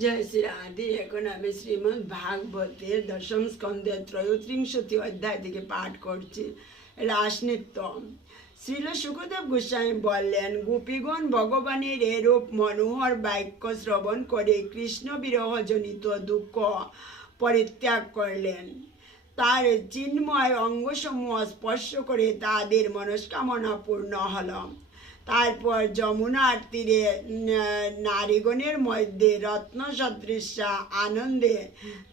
জয় শ্রী রাধে এখন আমি শ্রীমদ ভাগবতের দশম স্কন্ধের ত্রয়োত্রিংশতি অধ্যায় থেকে পাঠ করছি রাসনৃত্য শ্রীল সুখদেব গোস্বামী বললেন গোপীগণ ভগবানের এরূপ মনোহর বাক্য শ্রবণ করে কৃষ্ণ বিরহজনিত দুঃখ পরিত্যাগ করলেন। তার চিন্ময় অঙ্গসমূহ স্পর্শ করে তাদের মনস্কামনা পূর্ণ হলো। তারপর যমুনার তীরে নারীগণের মধ্যে রত্ন সদৃশা আনন্দে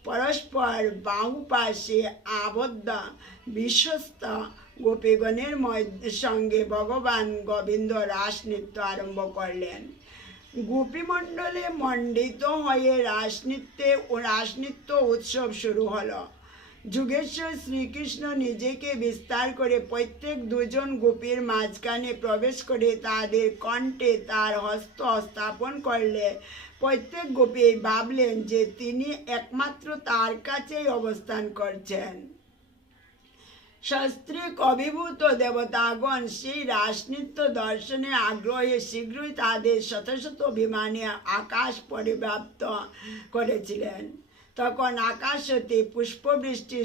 পরস্পর বাহুপাশে আবদ্ধ, বিশ্বস্ত গোপীগণের মধ্যে, সঙ্গে ভগবান গোবিন্দ রাস নৃত্য আরম্ভ করলেন। গোপীমণ্ডলে মণ্ডিত হয়ে রাসনৃত্যে রাসনৃত্য উৎসব শুরু হলো। যুগেশ্বর শ্রীকৃষ্ণ নিজেকে বিস্তার করে প্রত্যেক দুজন গোপীর মাঝখানে প্রবেশ করে তাদের কণ্ঠে তার হস্ত স্থাপন করলে প্রত্যেক গোপী ভাবলেন যে তিনি একমাত্র তার কাছেই অবস্থান করছেন। শাস্ত্রিক কবিভূত দেবতাগণ সেই রাসনৃত্য দর্শনে আগ্রহে শীঘ্রই তাদের শত শত বিমানে আকাশ পরিব্যাপ্ত করেছিলেন। তখন আকাশ হতে পুষ্পবৃষ্টি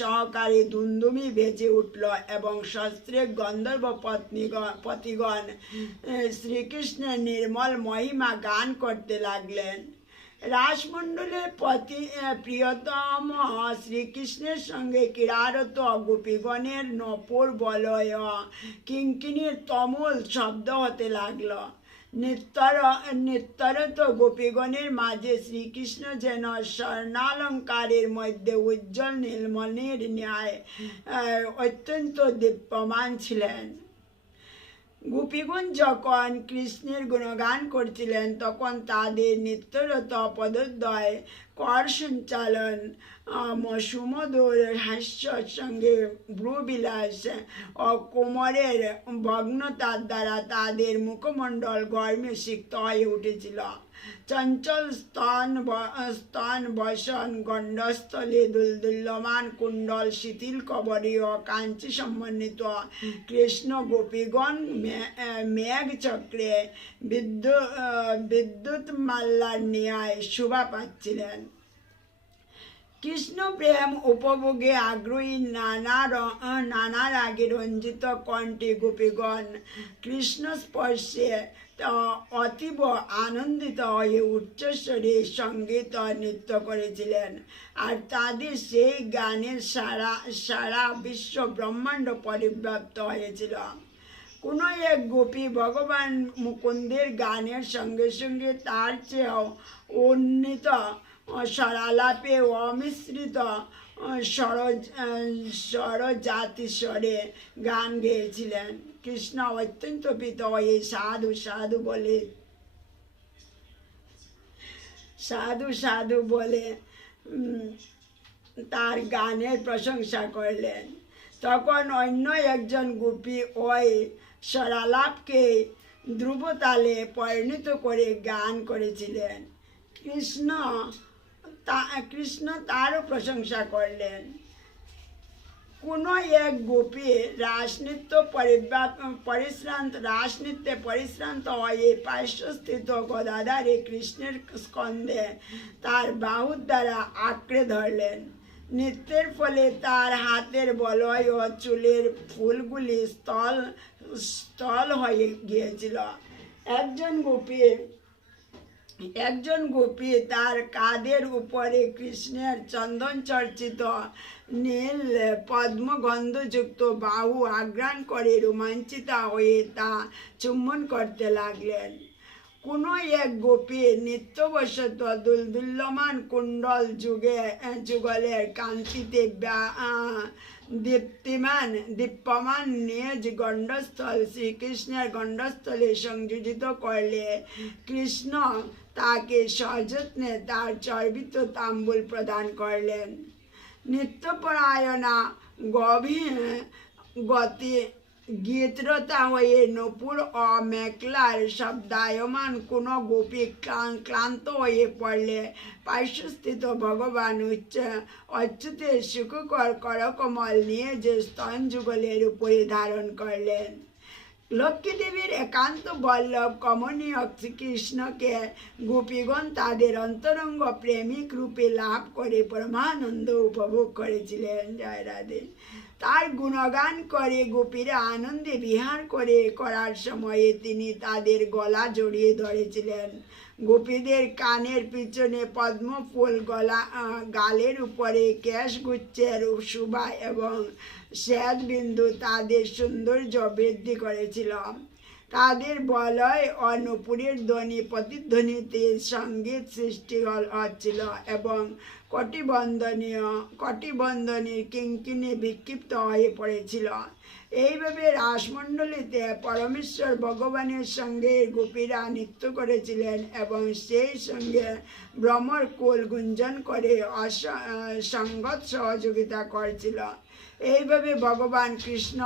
সহকারে দুন্দুমি ভেজে উঠল এবং শস্ত্রের গন্ধর্ব পত্নীগণ পতিগণ শ্রীকৃষ্ণের নির্মল মহিমা গান করতে লাগলেন। রাসমণ্ডলের পতি প্রিয়তম শ্রীকৃষ্ণের সঙ্গে ক্রীড়ারত গোপীগণের নপুর বলয় কিঙ্কিনীর তমল শব্দ হতে লাগল। নিত্যর নিত্যরত গোপীগণের মাঝে শ্রীকৃষ্ণ যেন স্বর্ণালঙ্কারের মধ্যে উজ্জ্বল নীলমণির ন্যায় অত্যন্ত দীপ্যমান ছিলেন। গোপীগণ যখন কৃষ্ণের গুণগান করছিলেন, তখন তাদের নিত্যরত পদদ্বয়, কর সঞ্চালন সুমধুর হাস্যর সঙ্গে ভ্রুবিলাস কোমরের ভগ্নতার দ্বারা তাদের মুখমণ্ডল গর্মে সিক্ত হয়ে উঠেছিল চঞ্চল স্তন স্তন বসন গণ্ডস্থলে দুলদুল্যমান কুণ্ডল শিথিল কবরী ও কাঞ্চি সমন্বিত কৃষ্ণ গোপীগণ মেঘ চক্রে বিদ্যুৎ বিদ্যুৎ মাল্লার ন্যায় শোভা পাচ্ছিলেন কৃষ্ণ প্রেম উপভোগে আগ্রহী নানা নানা রাগে রঞ্জিত কণ্ঠে গোপীগণ, কৃষ্ণ স্পর্শে অতীব আনন্দিত হয়ে উচ্চস্বরে সংগীত নৃত্য করেছিলেন। আর তাদের সেই গানের সারা সারা বিশ্ব ব্রহ্মাণ্ড পরিব্যাপ্ত হয়েছিল। কোনো এক গোপী ভগবান মুকুন্দের গানের সঙ্গে সঙ্গে তার চেয়েও উন্নীত স্বরালাপে অমিশ্রিত স্বর স্বরজাতি স্বরে গান গেয়েছিলেন। কৃষ্ণ অত্যন্ত পিত হয়ে সাধু সাধু বলে, সাধু সাধু বলে তার গানের প্রশংসা করলেন। তখন অন্য একজন গোপী ওই স্বরালাপকে ধ্রুবতালে পরিণত করে গান করেছিলেন। কৃষ্ণ তা, কৃষ্ণ তারও প্রশংসা করলেন। কোনো এক গোপী রাসনৃত্য পরিশ্রান্ত রাসনৃত্যে পরিশ্রান্ত হয়ে পার্শ্বস্থিত গদাধারে কৃষ্ণের স্কন্ধে তার বাহুর দ্বারা আঁকড়ে ধরলেন। নৃত্যের ফলে তার হাতের বলয় ও চুলের ফুলগুলি স্থল স্থল হয়ে গিয়েছিল। একজন গোপী একজন গোপী তার কাঁধের উপরে কৃষ্ণের চন্দন চর্চিত নীল পদ্মগন্ধযুক্ত বাহু আগ্রাণ করে রোমাঞ্চিতা হয়ে তা চুম্বন করতে লাগলেন। কোনো এক গোপী নিত্যবশত দুলদুল্যমান কুণ্ডল যুগে, যুগলের কান্তিতে দীপ্তিমান, দীপ্যমান নিজ গণ্ডস্থল শ্রীকৃষ্ণের গণ্ডস্থলে সংযোজিত করলে কৃষ্ণ তাকে সযত্নে তার চর্বিত তাম্বুল প্রদান করলেন। নিত্যপরায়ণা গভীর গতি গীতরতা হয়ে নপুর ও মেঘলার শব্দায়মান কোনো গোপী ক্লান- ক্লান্ত হয়ে পড়লে পার্শ্বস্থিত ভগবান উচ্চ অচ্যুতের সুখকর করকমল নিয়ে যে স্তন যুগলের উপরে ধারণ করলেন। লক্ষ্মী দেবীর একান্ত বল্লভ কমনীয় শ্রীকৃষ্ণকে গোপীগণ তাদের অন্তরঙ্গ প্রেমিক রূপে লাভ করে পরমানন্দ উপভোগ করেছিলেন জয় রাধে তার গুণগান করে, গোপীরা আনন্দে বিহার করে, করার সময়ে তিনি তাদের গলা জড়িয়ে ধরেছিলেন। গোপীদের কানের পিছনে পদ্মফুল গলা গালের উপরে ক্যাশ গুচ্ছের শোভা এবং শ্যাদ বিন্দু তাদের সৌন্দর্য বৃদ্ধি করেছিল। তাদের বলয় ও নুপুরের ধ্বনি প্রতিধ্বনিতে সংগীত সৃষ্টি হচ্ছিল এবং কটিবন্ধনীয় কটিবন্ধনীর কিঙ্কিনি বিক্ষিপ্ত হয়ে পড়েছিল। এইভাবে রাসমণ্ডলীতে পরমেশ্বর ভগবানের সঙ্গে গোপীরা নৃত্য করেছিলেন এবং সেই সঙ্গে ভ্রমর কুল গুঞ্জন করে অস- সঙ্গত সহযোগিতা করছিল। এইভাবে ভগবান কৃষ্ণ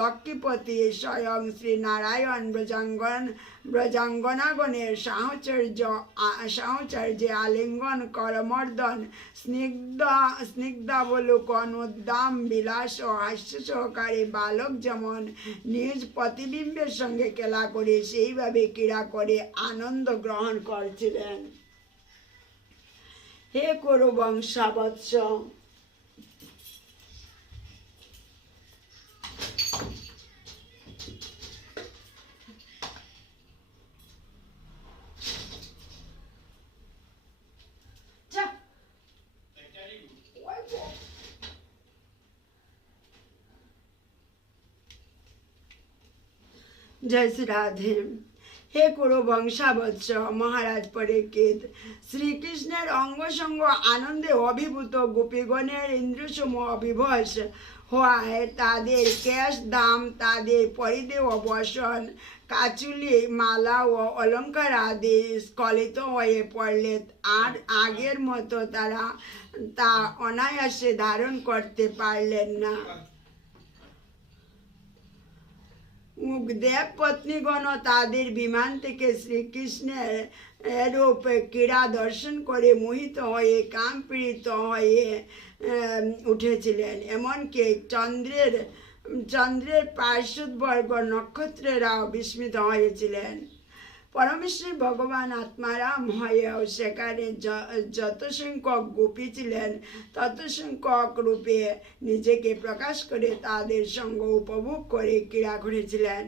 লক্ষ্মীপতি, স্বয়ং শ্রী নারায়ণ ব্রজাঙ্গন, ব্রজাঙ্গনাগণের সাহচর্য সাহচর্যে আলিঙ্গন, করমর্দন, স্নিগ্ধ, স্নিগ্ধাবলোকন, উদ্দাম, বিলাস ও হাস্য সহকারে বালক যেমন নিজ প্রতিবিম্বের সঙ্গে খেলা করে, সেইভাবে ক্রীড়া করে আনন্দ গ্রহণ করছিলেন। হে করু বংশাবৎস জয় শ্রী রাধে। হে কুরু বংশাবৎস, মহারাজ পরীক্ষিত শ্রীকৃষ্ণের অঙ্গ সঙ্গ আনন্দে অভিভূত, গোপীগণের ইন্দ্রসমূহ অভিভস হওয়ায় তাদের ক্যাশ দাম, তাদের পরিদেহ বসন কাচুলি, মালা ও অলঙ্কার আদি স্খলিত হয়ে পড়লে আর আগের মতো তারা তা অনায়াসে ধারণ করতে পারলেন না। দেব পত্নীগণ তাদের বিমান থেকে শ্রীকৃষ্ণের রূপ ক্রীড়া দর্শন করে মোহিত হয়ে কাম পীড়িত হয়ে উঠেছিলেন। এমনকি চন্দ্রের চন্দ্রের পার্শ্ববর্গ নক্ষত্রেরাও বিস্মিত হয়েছিলেন। পরমেশ্বর ভগবান আত্মারাম হয়েও সেখানে যত সংখ্যক গোপী ছিলেন, তত সংখ্যক রূপে নিজেকে প্রকাশ করে তাদের সঙ্গ উপভোগ করে ক্রীড়া করেছিলেন।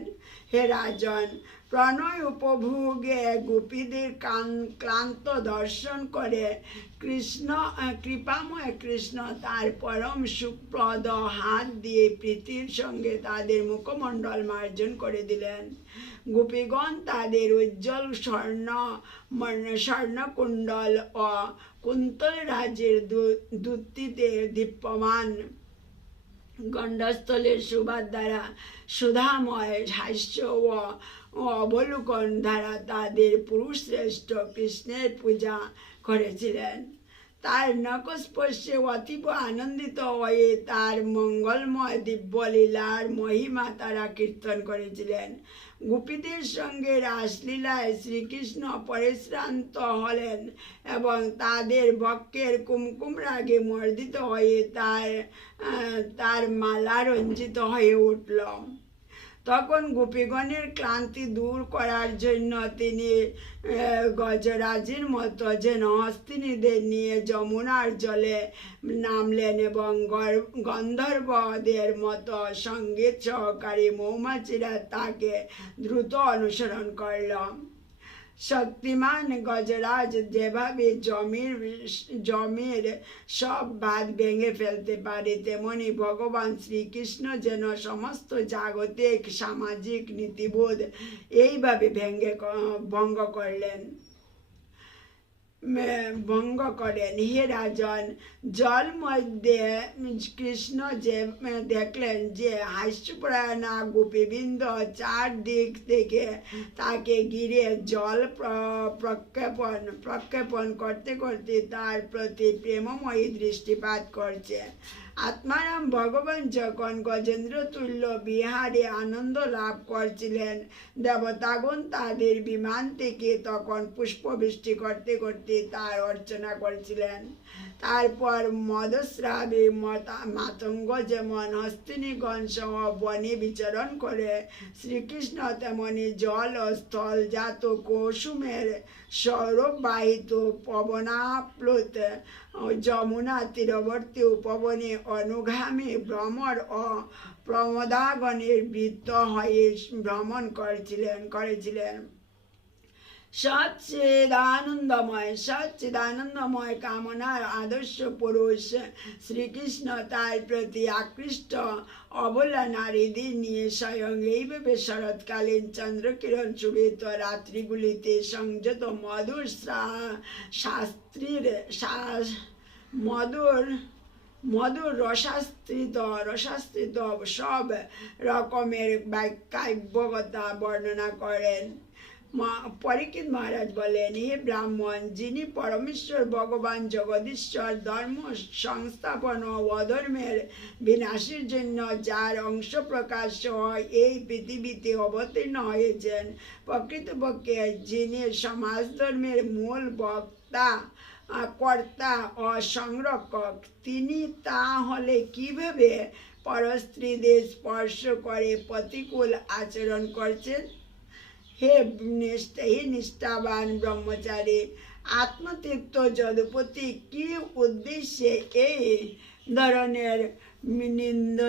হে রাজন প্রণয় উপভোগে গোপীদের কান ক্লান্ত দর্শন করে কৃষ্ণ কৃপাময় কৃষ্ণ তার পরম সুপ্রদ হাত দিয়ে প্রীতির সঙ্গে তাদের মুখমণ্ডল মার্জন করে দিলেন। গোপীগণ তাদের উজ্জ্বল স্বর্ণ স্বর্ণকুণ্ডল ও কুন্তল রাজ্যের দূ- দূতিতে দীপ্যমান। গণ্ডস্থলের সুবাদ দ্বারা সুধাময় হাস্য ও অবলোকন দ্বারা তাদের পুরুষ শ্রেষ্ঠ কৃষ্ণের পূজা করেছিলেন। তার নকস্পর্শে অতীব আনন্দিত হয়ে তার মঙ্গলময় দিব্যলীলার মহিমা তারা কীর্তন করেছিলেন। গোপীদের সঙ্গে রাসলীলায় শ্রীকৃষ্ণ পরিশ্রান্ত হলেন এবং তাদের বক্ষের কুমকুম রাগে মর্দিত হয়ে তার তার মালা রঞ্জিত হয়ে উঠল। তখন গোপীগণের ক্লান্তি দূর করার জন্য তিনি গজরাজের মতো যেন হস্তিনীদের নিয়ে যমুনার জলে নামলেন এবং গন্ধর্বদের মতো সংগীত সহকারী মৌমাছিরা তাকে দ্রুত অনুসরণ করল। শক্তিমান গজরাজ যেভাবে জমির জমির সব বাদ ভেঙে ফেলতে পারে, তেমনি ভগবান শ্রীকৃষ্ণ যেন সমস্ত জাগতিক সামাজিক নীতিবোধ এইভাবে ভেঙে ক- ভঙ্গ করলেন। ভঙ্গ করেন হে রাজন জল মধ্যে কৃষ্ণ যে দেখলেন যে হাস্যপ্রায়ণা গোপীবৃন্দ চারদিক থেকে তাকে ঘিরে জল প্র- প্রক্ষেপণ প্রক্ষেপণ করতে করতে তার প্রতি প্রেমময়ী দৃষ্টিপাত করছে। আত্মারাম ভগবান যখন গজেন্দ্র তুল্য বিহারে আনন্দ লাভ করছিলেন, দেবতাগণ তাদের বিমান থেকে তখন পুষ্পবৃষ্টি করতে করতে তার অর্চনা করছিলেন। তারপর মদস্রাবী মতা- মাতঙ্গ যেমন হস্তিনীগণ সহ বনে বিচরণ করে। শ্রীকৃষ্ণ তেমনি জল ও স্থল জাত কৌসুমের সৌরভবাহিত পবনাপ্লুত যমুনা তীরবর্তী উপবনে অনুগামী ভ্রমর ও প্রমদাগণের বৃত্ত হয়ে ভ্রমণ করেছিলেন করেছিলেন। সচ্চিদানন্দময় সচ্চিদানন্দময় কামনার আদর্শ পুরুষ শ্রীকৃষ্ণ তার প্রতি আকৃষ্ট, অবলা নারীদের নিয়ে স্বয়ং এইভাবে শরৎকালীন চন্দ্রকিরণ শুভিত রাত্রিগুলিতে সংযত মধুর শাস্ত্রীর মধুর মধুর রসাস্ত্রিত রসাস্ত্রিত সব রকমের কাব্যকতা বর্ণনা করেন। পরীক্ষিত মহারাজ বলেন, হে ব্রাহ্মণ, যিনি পরমেশ্বর, ভগবান, জগদীশ্বর, ধর্ম সংস্থাপন ও অধর্মের বিনাশের জন্য যার অংশ প্রকাশ হয়, এই পৃথিবীতে অবতীর্ণ হয়েছেন। প্রকৃতপক্ষে যিনি সমাজ ধর্মের মূল বক্তা, কর্তা ও সংরক্ষক, তিনি তাহলে কীভাবে পরস্ত্রীদের স্পর্শ করে প্রতিকূল আচরণ করছেন? হে নিষ্ঠা, হে নিষ্ঠাবান ব্রহ্মচারী আত্মতীর্থ যদুপতি কি উদ্দেশ্যে এই ধরনের নিন্দ,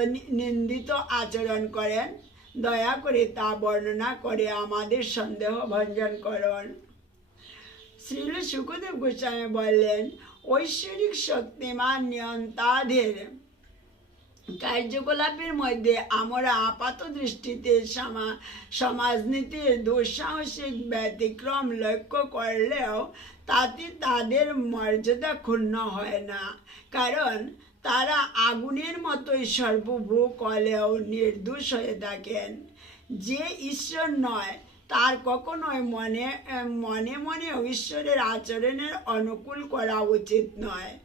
নিন্দিত আচরণ করেন? দয়া করে তা বর্ণনা করে আমাদের সন্দেহ ভঞ্জন করুন। শ্রীল সুখদেব গোস্বামী বললেন, ঐশ্বরিক শক্তিমান নিয়ন্তাদের কার্যকলাপের মধ্যে আমরা আপাত দৃষ্টিতে সমা- সমাজনীতির দুঃসাহসিক ব্যতিক্রম লক্ষ্য করলেও তাতে তাদের মর্যাদা ক্ষুণ্ণ হয় না। কারণ তারা আগুনের মতোই সর্বভূ কলেও নির্দোষ হয়ে থাকেন। যে ঈশ্বর নয়, তার কখনোই মনে মনে মনে ঈশ্বরের আচরণের অনুকূল করা উচিত নয়।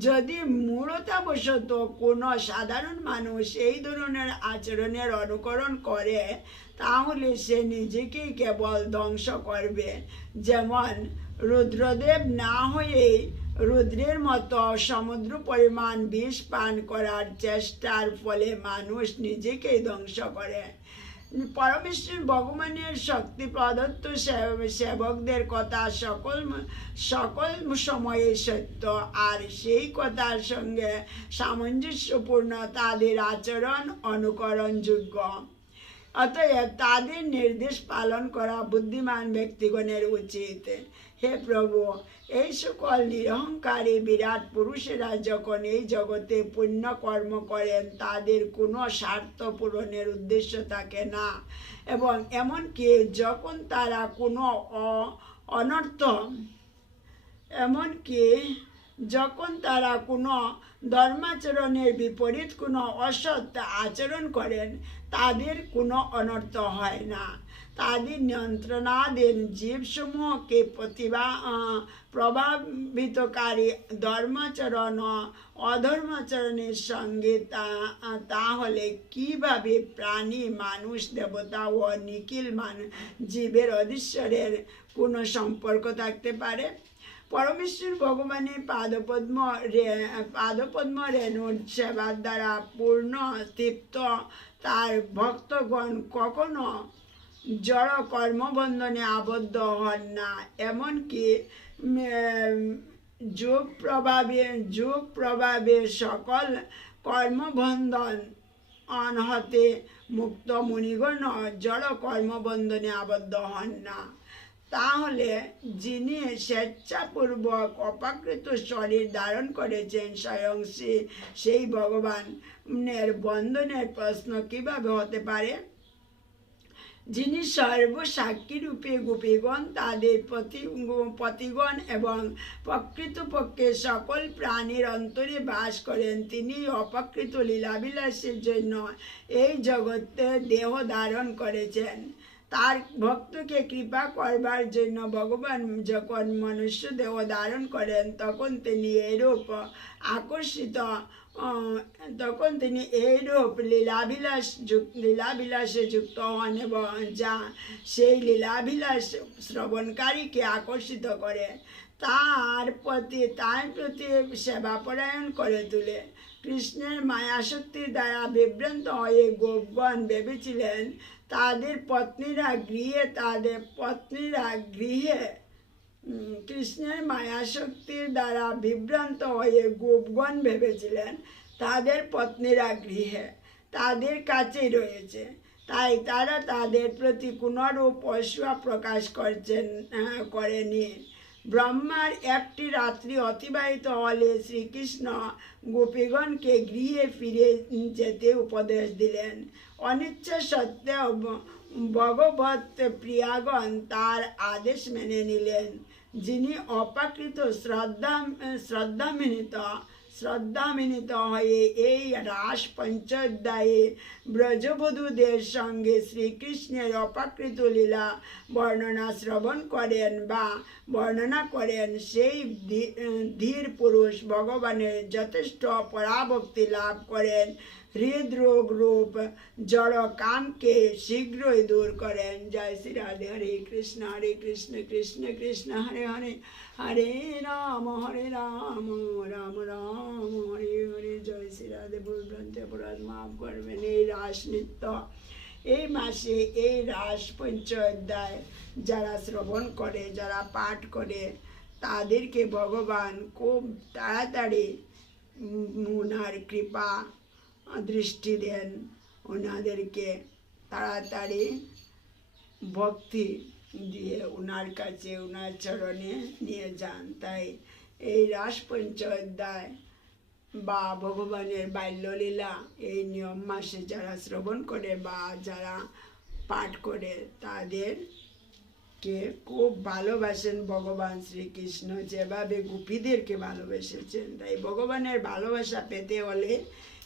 যদি মূলতাবশত কোনো সাধারণ মানুষ এই ধরনের আচরণের অনুকরণ করে, তাহলে সে নিজেকেই কেবল ধ্বংস করবে। যেমন, রুদ্রদেব না হয়েই রুদ্রের মতো সমুদ্র পরিমাণ বিষ পান করার চেষ্টার ফলে মানুষ নিজেকেই ধ্বংস করে। পরমেশ্বর ভগবানের শক্তি প্রদত্ত সেবকদের কথা সকল সকল সময়ে সত্য। আর সেই কথার সঙ্গে সামঞ্জস্যপূর্ণ তাদের আচরণ অনুকরণযোগ্য। অতএব তাদের নির্দেশ পালন করা বুদ্ধিমান ব্যক্তিগণের উচিত। হে প্রভু, এই সকল নিরহংকারী বিরাট পুরুষেরা যখন এই জগতে পুণ্য কর্ম করেন, তাদের কোনো স্বার্থ পূরণের উদ্দেশ্য থাকে না এবং এমনকি যখন তারা কোনো অনর্থ, এমনকি যখন তারা কোনো ধর্মাচরণের বিপরীত কোনো অসৎ আচরণ করেন তাদের কোনো অনর্থ হয় না। তাদের নিয়ন্ত্রণাধীন জীবসমূহকে প্রতিভা প্রভাবিতকারী ধর্মাচরণ অধর্মাচরণের সঙ্গে তা তাহলে কীভাবে প্রাণী, মানুষ, দেবতা ও নিখিল মান, জীবের অধীশ্বরের কোনো সম্পর্ক থাকতে পারে? পরমেশ্বর ভগবানের পাদপদ্ম পাদপদ্ম রেণুর সেবার দ্বারা পূর্ণ তৃপ্ত তার ভক্তগণ কখনো জড় কর্মবন্ধনে আবদ্ধ হন না, এমনকি যুগ প্রভাবে, যোগ প্রভাবে সকল কর্মবন্ধন অনহতে মুক্ত মুনিগণ জড় কর্মবন্ধনে আবদ্ধ হন না। তাহলে যিনি স্বেচ্ছাপূর্বক অপাকৃত শরীর ধারণ করেছেন স্বয়ং সে- সেই ভগবানের বন্ধনের প্রশ্ন কীভাবে হতে পারে? যিনি সর্বসাক্ষী রূপে গোপীগণ, তাদের প্রতি, পতিগণ এবং প্রকৃতপক্ষে সকল প্রাণীর অন্তরে বাস করেন, তিনি অপকৃত লীলাবিলাসের জন্য এই জগতে দেহ ধারণ করেছেন। তার ভক্তকে কৃপা করবার জন্য ভগবান যখন মনুষ্য দেহ ধারণ করেন, তখন তিনি এরূপ আকর্ষিত তখন তিনি এইরূপ লীলাবিলাস যুক্ত লীলাবিলাসে যুক্ত হন এবং যা সেই লীলাবিলাস শ্রবণকারীকে আকর্ষিত করে, তার প্রতি তার প্রতি সেবাপরায়ণ করে তোলে। কৃষ্ণের মায়াশক্তির দ্বারা বিভ্রান্ত হয়ে গোপগণ ভেবেছিলেন তাদের পত্নীরা গৃহে, তাদের পত্নীরা গৃহে কৃষ্ণের মায়াশক্তির দ্বারা বিভ্রান্ত হয়ে গোপগণ ভেবেছিলেন, তাদের পত্নীরা গৃহে, তাদের কাছেই রয়েছে। তাই তারা তাদের প্রতি কোনরূপ অসুয়া প্রকাশ করছেন করেনি। ব্রহ্মার একটি রাত্রি অতিবাহিত হলে শ্রীকৃষ্ণ গোপীগণকে গৃহে ফিরে যেতে উপদেশ দিলেন। অনিচ্ছা সত্ত্বেও ভগবত প্রিয়াগণ তার আদেশ মেনে নিলেন। যিনি অপাকৃত শ্রদ্ধা, শ্রদ্ধামিনিত শ্রদ্ধামিনিত হয়ে এই রাস পঞ্চোধ্যায়ে ব্রজবধূদের সঙ্গে শ্রীকৃষ্ণের অপাকৃত লীলা বর্ণনা শ্রবণ করেন বা বর্ণনা করেন, সেই ধীর পুরুষ ভগবানের যথেষ্ট পরাভক্তি লাভ করেন। হৃদরোগ রূপ জড় কামকে শীঘ্রই দূর করেন। জয় শ্রী রাধে হরে কৃষ্ণ হরে কৃষ্ণ কৃষ্ণ কৃষ্ণ হরে হরে হরে রাম হরে রাম রাম রাম হরে হরে। জয় শ্রী রাধে ভুলভ্রান্তি অপরাধ মাফ করবেন এই রাস নৃত্য। এই মাসে এই রাস পঞ্চ অধ্যায় যারা শ্রবণ করে যারা পাঠ করে তাদেরকে ভগবান খুব তাড়াতাড়ি উম, ওনার কৃপা দৃষ্টি দেন ওনাদেরকে তাড়াতাড়ি ভক্তি দিয়ে ওনার কাছে, ওনার চরণে নিয়ে যান। তাই এই রাস পঞ্চ অধ্যায় বা ভগবানের বাল্যলীলা, এই নিয়ম মাসে যারা শ্রবণ করে বা যারা পাঠ করে তাদের কে খুব ভালোবাসেন ভগবান শ্রীকৃষ্ণ। যেভাবে গোপীদেরকে ভালোবেসেছেন, তাই ভগবানের ভালোবাসা পেতে হলে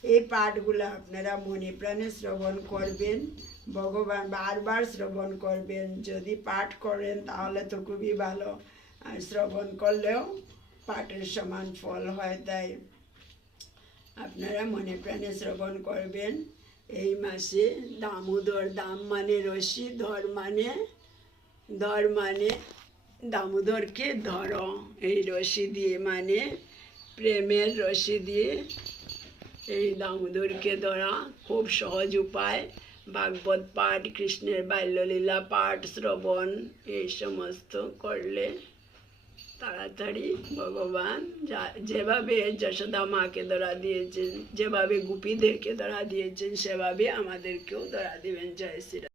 এই পাঠগুলো আপনারা মনে প্রাণে শ্রবণ করবেন, ভগবান বারবার শ্রবণ করবেন। যদি পাঠ করেন তাহলে তো খুবই ভালো, আর শ্রবণ করলেও পাঠের সমান ফল হয় তাই। আপনারা মনে প্রাণে শ্রবণ করবেন, এই মাসে দামোদর দাম মানে রশি, ধর মানে ধর মানে দামোদরকে ধর, এই রশি দিয়ে মানে প্রেমের রশি দিয়ে এই দামোদরকে ধরা খুব সহজ উপায় ভাগবত পাঠ, কৃষ্ণের বাল্যলীলা পাঠ, শ্রবণ, এই সমস্ত করলে তাড়াতাড়ি ভগবান যা- যেভাবে যশোদা মাকে ধরা দিয়েছেন, যেভাবে গুপীদেরকে ধরা দিয়েছেন, সেভাবে আমাদেরকেও ধরা দিবেন, জয় শ্রী রাম।